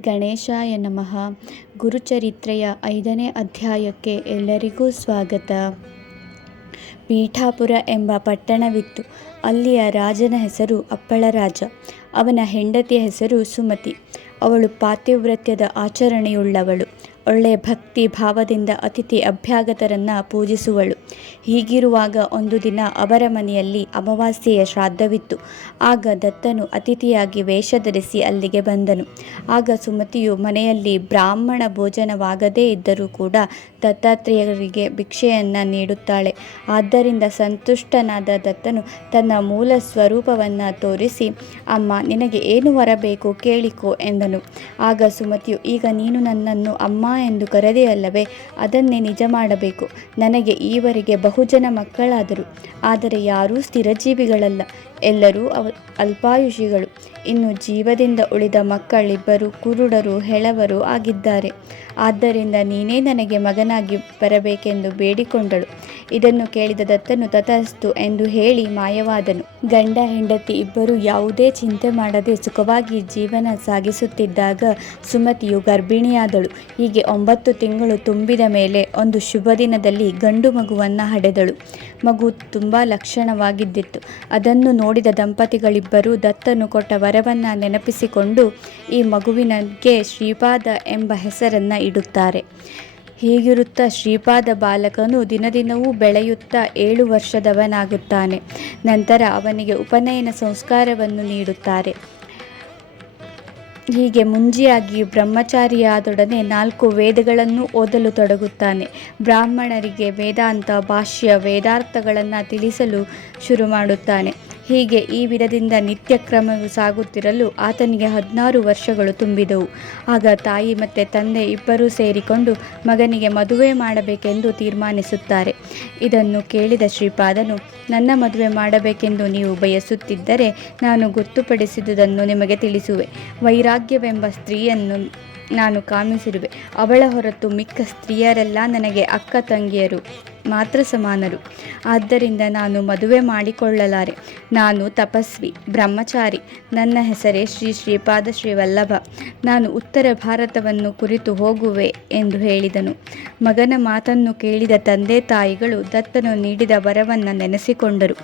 ಗಣೇಶಾಯ ನಮಃ. ಗುರುಚರಿತ್ರೆಯ ಐದನೇ ಅಧ್ಯಾಯಕ್ಕೆ ಎಲ್ಲರಿಗೂ ಸ್ವಾಗತ. ಪೀಠಾಪುರ ಎಂಬ ಪಟ್ಟಣವಿತ್ತು. ಅಲ್ಲಿಯ ರಾಜನ ಹೆಸರು ಅಪ್ಪಳರಾಜ, ಅವನ ಹೆಂಡತಿಯ ಹೆಸರು ಸುಮತಿ. ಅವಳು ಪಾತಿವ್ರತ್ಯದ ಆಚರಣೆಯುಳ್ಳವಳು. ಒಳ್ಳೆಯ ಭಕ್ತಿ ಭಾವದಿಂದ ಅತಿಥಿ ಅಭ್ಯಾಗತರನ್ನು ಪೂಜಿಸುವಳು. ಹೀಗಿರುವಾಗ ಒಂದು ದಿನ ಅವರ ಮನೆಯಲ್ಲಿ ಅಮಾವಾಸ್ಯೆಯ ಶ್ರಾದ್ದವಿತ್ತು. ಆಗ ದತ್ತನು ಅತಿಥಿಯಾಗಿ ವೇಷ ಧರಿಸಿ ಅಲ್ಲಿಗೆ ಬಂದನು. ಆಗ ಸುಮತಿಯು ಮನೆಯಲ್ಲಿ ಬ್ರಾಹ್ಮಣ ಭೋಜನವಾಗದೇ ಇದ್ದರೂ ಕೂಡ ದತ್ತಾತ್ರೇಯರಿಗೆ ಭಿಕ್ಷೆಯನ್ನು ನೀಡುತ್ತಾಳೆ. ಆದ್ದರಿಂದ ಸಂತುಷ್ಟನಾದ ದತ್ತನು ತನ್ನ ಮೂಲ ಸ್ವರೂಪವನ್ನು ತೋರಿಸಿ, ಅಮ್ಮ, ನಿನಗೆ ಏನು ವರಬೇಕು ಕೇಳಿಕೋ ಎಂದನು. ಆಗ ಸುಮತಿಯು, ಈಗ ನೀನು ನನ್ನನ್ನು ಅಮ್ಮ ಎಂದು ಕರೆದೆಯಲ್ಲವೇ ಅದನ್ನೇ ನಿಜ ಮಾಡಬೇಕು. ನನಗೆ ಈವರೆಗೆ ಬಹುಜನ ಮಕ್ಕಳಾದರು. ಆದರೆ ಯಾರೂ ಸ್ಥಿರಜೀವಿಗಳಲ್ಲ. ಎಲ್ಲರೂ ಅಲ್ಪಾಯುಷಿಗಳು. ಇನ್ನು ಜೀವದಿಂದ ಉಳಿದ ಮಕ್ಕಳಿಬ್ಬರು ಕುರುಡರು, ಹೆಳವರು ಆಗಿದ್ದಾರೆ. ಆದ್ದರಿಂದ ನೀನೇ ನನಗೆ ಮಗನಾಗಿ ಬರಬೇಕೆಂದು ಬೇಡಿಕೊಂಡಳು. ಇದನ್ನು ಕೇಳಿದ ದತ್ತನು ತತಸ್ತು ಎಂದು ಹೇಳಿ ಮಾಯವಾದನು. ಗಂಡ, ಹೆಂಡತಿ ಇಬ್ಬರು ಯಾವುದೇ ಚಿಂತೆ ಮಾಡದೆ ಸುಖವಾಗಿ ಜೀವನ ಸಾಗಿಸುತ್ತಿದ್ದಾಗ ಸುಮತಿಯು ಗರ್ಭಿಣಿಯಾದಳು. ಹೀಗೆ ಒಂಬತ್ತು ತಿಂಗಳು ತುಂಬಿದ ಮೇಲೆ ಒಂದು ಶುಭ ದಿನದಲ್ಲಿ ಗಂಡು ಮಗುವನ್ನು ಹಡೆದಳು. ಮಗು ತುಂಬ ಲಕ್ಷಣವಾಗಿದ್ದಿತ್ತು. ಅದನ್ನು ನೋಡಿದ ದಂಪತಿಗಳಿಬ್ಬರು ದತ್ತನು ಕೊಟ್ಟ ವರವನ್ನು ನೆನಪಿಸಿಕೊಂಡು ಈ ಮಗುವಿನಗೆ ಶ್ರೀಪಾದ ಎಂಬ ಹೆಸರನ್ನು ಇಡುತ್ತಾರೆ. ಹೀಗಿರುತ್ತಾ ಶ್ರೀಪಾದ ಬಾಲಕನು ದಿನದಿನವೂ ಬೆಳೆಯುತ್ತಾ ಏಳು ವರ್ಷದವನಾಗುತ್ತಾನೆ. ನಂತರ ಅವನಿಗೆ ಉಪನಯನ ಸಂಸ್ಕಾರವನ್ನು ನೀಡುತ್ತಾರೆ. ಹೀಗೆ ಮುಂಜಿಯಾಗಿ ಬ್ರಹ್ಮಚಾರಿಯಾದೊಡನೆ ನಾಲ್ಕು ವೇದಗಳನ್ನು ಓದಲು ತೊಡಗುತ್ತಾನೆ. ಬ್ರಾಹ್ಮಣರಿಗೆ ವೇದಾಂತ ಭಾಷ್ಯ ವೇದಾರ್ಥಗಳನ್ನು ತಿಳಿಸಲು ಶುರು ಮಾಡುತ್ತಾನೆ. ಹೀಗೆ ಈ ವಿಧದಿಂದ ನಿತ್ಯ ಕ್ರಮವು ಸಾಗುತ್ತಿರಲು ಆತನಿಗೆ ಹದಿನಾರು ವರ್ಷಗಳು ತುಂಬಿದವು. ಆಗ ತಾಯಿ ಮತ್ತು ತಂದೆ ಇಬ್ಬರೂ ಸೇರಿಕೊಂಡು ಮಗನಿಗೆ ಮದುವೆ ಮಾಡಬೇಕೆಂದು ತೀರ್ಮಾನಿಸುತ್ತಾರೆ. ಇದನ್ನು ಕೇಳಿದ ಶ್ರೀಪಾದನು, ನನ್ನ ಮದುವೆ ಮಾಡಬೇಕೆಂದು ನೀವು ಬಯಸುತ್ತಿದ್ದರೆ ನಾನು ಗೊತ್ತುಪಡಿಸಿದುದನ್ನು ನಿಮಗೆ ತಿಳಿಸುವೆ. ವೈರಾಗ್ಯವೆಂಬ ಸ್ತ್ರೀಯನ್ನು ನಾನು ಕಾಮಿಸಿರುವೆ. ಅವಳ ಹೊರತು ಮಿಕ್ಕ ಸ್ತ್ರೀಯರೆಲ್ಲ ನನಗೆ ಅಕ್ಕ ತಂಗಿಯರು. ಮಾತ್ರ ಸಮಾನರು. ಆದ್ದರಿಂದ ನಾನು ಮದುವೆ ಮಾಡಿಕೊಳ್ಳಲಾರೆ. ನಾನು ತಪಸ್ವಿ, ಬ್ರಹ್ಮಚಾರಿ. ನನ್ನ ಹೆಸರೇ ಶ್ರೀ ಶ್ರೀಪಾದ ಶ್ರೀ ವಲ್ಲಭ. ನಾನು ಉತ್ತರ ಭಾರತವನ್ನು ಕುರಿತು ಹೋಗುವೆ ಎಂದು ಹೇಳಿದನು. ಮಗನ ಮಾತನ್ನು ಕೇಳಿದ ತಂದೆ ತಾಯಿಗಳು ದತ್ತನು ನೀಡಿದ ವರವನ್ನು ನೆನೆಸಿಕೊಂಡರು.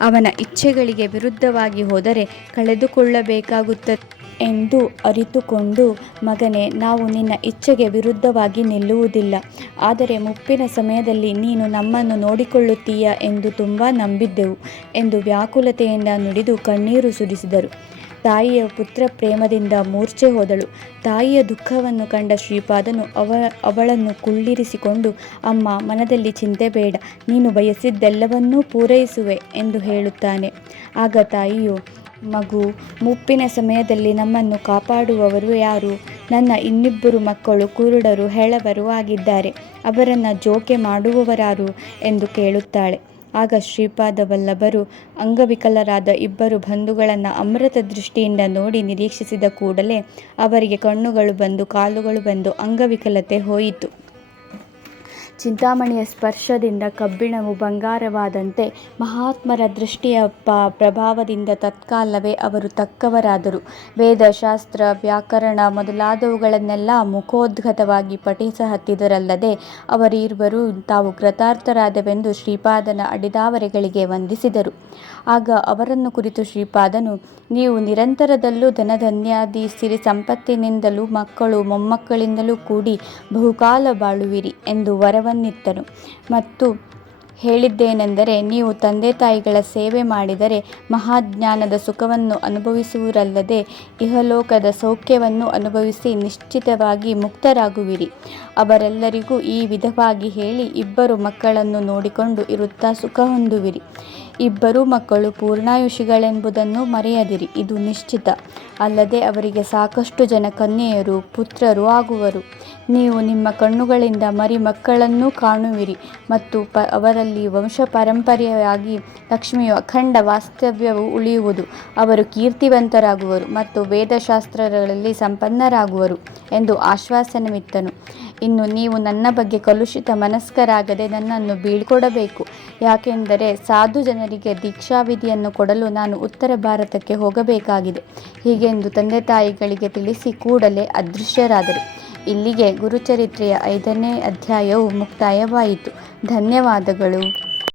ಅವನ ಇಚ್ಛೆಗಳಿಗೆ ವಿರುದ್ಧವಾಗಿ ಹೋದರೆ ಕಳೆದುಕೊಳ್ಳಬೇಕಾಗುತ್ತದೆ ಎಂದು ಅರಿತುಕೊಂಡು, ಮಗನೇ, ನಾವು ನಿನ್ನ ಇಚ್ಛೆಗೆ ವಿರುದ್ಧವಾಗಿ ನಿಲ್ಲುವುದಿಲ್ಲ. ಆದರೆ ಮುಪ್ಪಿನ ಸಮಯದಲ್ಲಿ ನೀನು ನಮ್ಮನ್ನು ನೋಡಿಕೊಳ್ಳುತ್ತೀಯ ಎಂದು ತುಂಬ ನಂಬಿದ್ದೆವು ಎಂದು ವ್ಯಾಕುಲತೆಯಿಂದ ನುಡಿದು ಕಣ್ಣೀರು ಸುರಿಸಿದರು. ತಾಯಿಯ ಪುತ್ರ ಪ್ರೇಮದಿಂದ ಮೂರ್ಛೆ ಹೋದಳು. ತಾಯಿಯ ದುಃಖವನ್ನು ಕಂಡ ಶ್ರೀಪಾದನು ಅವ, ಅವಳನ್ನು ಕುಳ್ಳಿರಿಸಿಕೊಂಡು, ಅಮ್ಮ, ಮನದಲ್ಲಿ ಚಿಂತೆ ಬೇಡ, ನೀನು ಬಯಸಿದ್ದೆಲ್ಲವನ್ನೂ ಪೂರೈಸುವೆ ಎಂದು ಹೇಳುತ್ತಾನೆ. ಆಗ ತಾಯಿಯು, ಮಗು, ಮುಪ್ಪಿನ ಸಮಯದಲ್ಲಿ ನಮ್ಮನ್ನು ಕಾಪಾಡುವವರು ಯಾರು? ನನ್ನ ಇನ್ನಿಬ್ಬರು ಮಕ್ಕಳು ಕುರುಡರು ಹೆಳವರು ಆಗಿದ್ದಾರೆ. ಅವರನ್ನು ಜೋಕೆ ಮಾಡುವವರಾರು ಎಂದು ಕೇಳುತ್ತಾಳೆ. ಆಗ ಶ್ರೀಪಾದ ವಲ್ಲಭರು ಅಂಗವಿಕಲರಾದ ಇಬ್ಬರು ಬಂಧುಗಳನ್ನು ಅಮೃತ ದೃಷ್ಟಿಯಿಂದ ನೋಡಿ ನಿರೀಕ್ಷಿಸಿದ ಕೂಡಲೇ ಅವರಿಗೆ ಕಣ್ಣುಗಳು ಬಂದು ಕಾಲುಗಳು ಬಂದು ಅಂಗವಿಕಲತೆ ಹೋಯಿತು. ಚಿಂತಾಮಣಿಯ ಸ್ಪರ್ಶದಿಂದ ಕಬ್ಬಿಣವು ಬಂಗಾರವಾದಂತೆ ಮಹಾತ್ಮರ ದೃಷ್ಟಿಯ ಪ್ರಭಾವದಿಂದ ತತ್ಕಾಲವೇ ಅವರು ತಕ್ಕವರಾದರು. ವೇದ ಶಾಸ್ತ್ರ ವ್ಯಾಕರಣ ಮೊದಲಾದವುಗಳನ್ನೆಲ್ಲ ಮುಖೋದ್ಗತವಾಗಿ ಪಠಿಸ ಹತ್ತಿದರಲ್ಲದೆ ಅವರಿರುವರು ತಾವು ಕೃತಾರ್ಥರಾದವೆಂದು ಶ್ರೀಪಾದನ ಅಡಿದಾವರೆಗಳಿಗೆ ವಂದಿಸಿದರು. ಆಗ ಅವರನ್ನು ಕುರಿತು ಶ್ರೀಪಾದನು, ನೀವು ನಿರಂತರದಲ್ಲೂ ಧನಧನ್ಯಾದಿ ಸಿರಿ ಸಂಪತ್ತಿನಿಂದಲೂ ಮಕ್ಕಳು ಮೊಮ್ಮಕ್ಕಳಿಂದಲೂ ಕೂಡಿ ಬಹುಕಾಲ ಬಾಳುವಿರಿ ಎಂದು ವರವನ್ನಿತ್ತನು ಮತ್ತು ಹೇಳಿದ್ದೇನೆಂದರೆ, ನೀವು ತಂದೆ ತಾಯಿಗಳ ಸೇವೆ ಮಾಡಿದರೆ ಮಹಾಜ್ಞಾನದ ಸುಖವನ್ನು ಅನುಭವಿಸುವುರಲ್ಲದೆ ಇಹಲೋಕದ ಸೌಖ್ಯವನ್ನು ಅನುಭವಿಸಿ ನಿಶ್ಚಿತವಾಗಿ ಮುಕ್ತರಾಗುವಿರಿ. ಅವರೆಲ್ಲರಿಗೂ ಈ ವಿಧವಾಗಿ ಹೇಳಿ ಇಬ್ಬರು ಮಕ್ಕಳನ್ನು ನೋಡಿಕೊಂಡು ಇರುತ್ತಾ ಸುಖ ಹೊಂದುವಿರಿ. ಇಬ್ಬರು ಮಕ್ಕಳು ಪೂರ್ಣಾಯುಷಿಗಳೆಂಬುದನ್ನು ಮರೆಯದಿರಿ, ಇದು ನಿಶ್ಚಿತ. ಅಲ್ಲದೆ ಅವರಿಗೆ ಸಾಕಷ್ಟು ಜನ ಕನ್ಯೆಯರು, ಪುತ್ರರು ಆಗುವರು. ನೀವು ನಿಮ್ಮ ಕಣ್ಣುಗಳಿಂದ ಮರಿ ಮಕ್ಕಳನ್ನೂ ಕಾಣುವಿರಿ ಮತ್ತು ಪ ಅವರಲ್ಲಿ ವಂಶ ಪರಂಪರೆಯಾಗಿ ಲಕ್ಷ್ಮಿಯು ಅಖಂಡ ವಾಸ್ತವ್ಯವು ಉಳಿಯುವುದು. ಅವರು ಕೀರ್ತಿವಂತರಾಗುವರು ಮತ್ತು ವೇದಶಾಸ್ತ್ರಗಳಲ್ಲಿ ಸಂಪನ್ನರಾಗುವರು ಎಂದು ಆಶ್ವಾಸನವಿತ್ತನು ಇನ್ನು ನೀವು ನನ್ನ ಬಗ್ಗೆ ಕಲುಷಿತ ಮನಸ್ಕರಾಗದೆ ನನ್ನನ್ನು ಬೀಳ್ಕೊಡಬೇಕು. ಯಾಕೆಂದರೆ ಸಾಧು ಜನರಿಗೆ ದೀಕ್ಷಾವಿಧಿಯನ್ನು ಕೊಡಲು ನಾನು ಉತ್ತರ ಭಾರತಕ್ಕೆ ಹೋಗಬೇಕಾಗಿದೆ. ಹೀಗೆಂದು ತಂದೆ ತಾಯಿಗಳಿಗೆ ತಿಳಿಸಿ ಕೂಡಲೇ ಅದೃಶ್ಯರಾದರು. ಇಲ್ಲಿಗೆ ಗುರುಚರಿತ್ರೆಯ ಐದನೇ ಅಧ್ಯಾಯವು ಮುಕ್ತಾಯವಾಯಿತು. ಧನ್ಯವಾದಗಳು.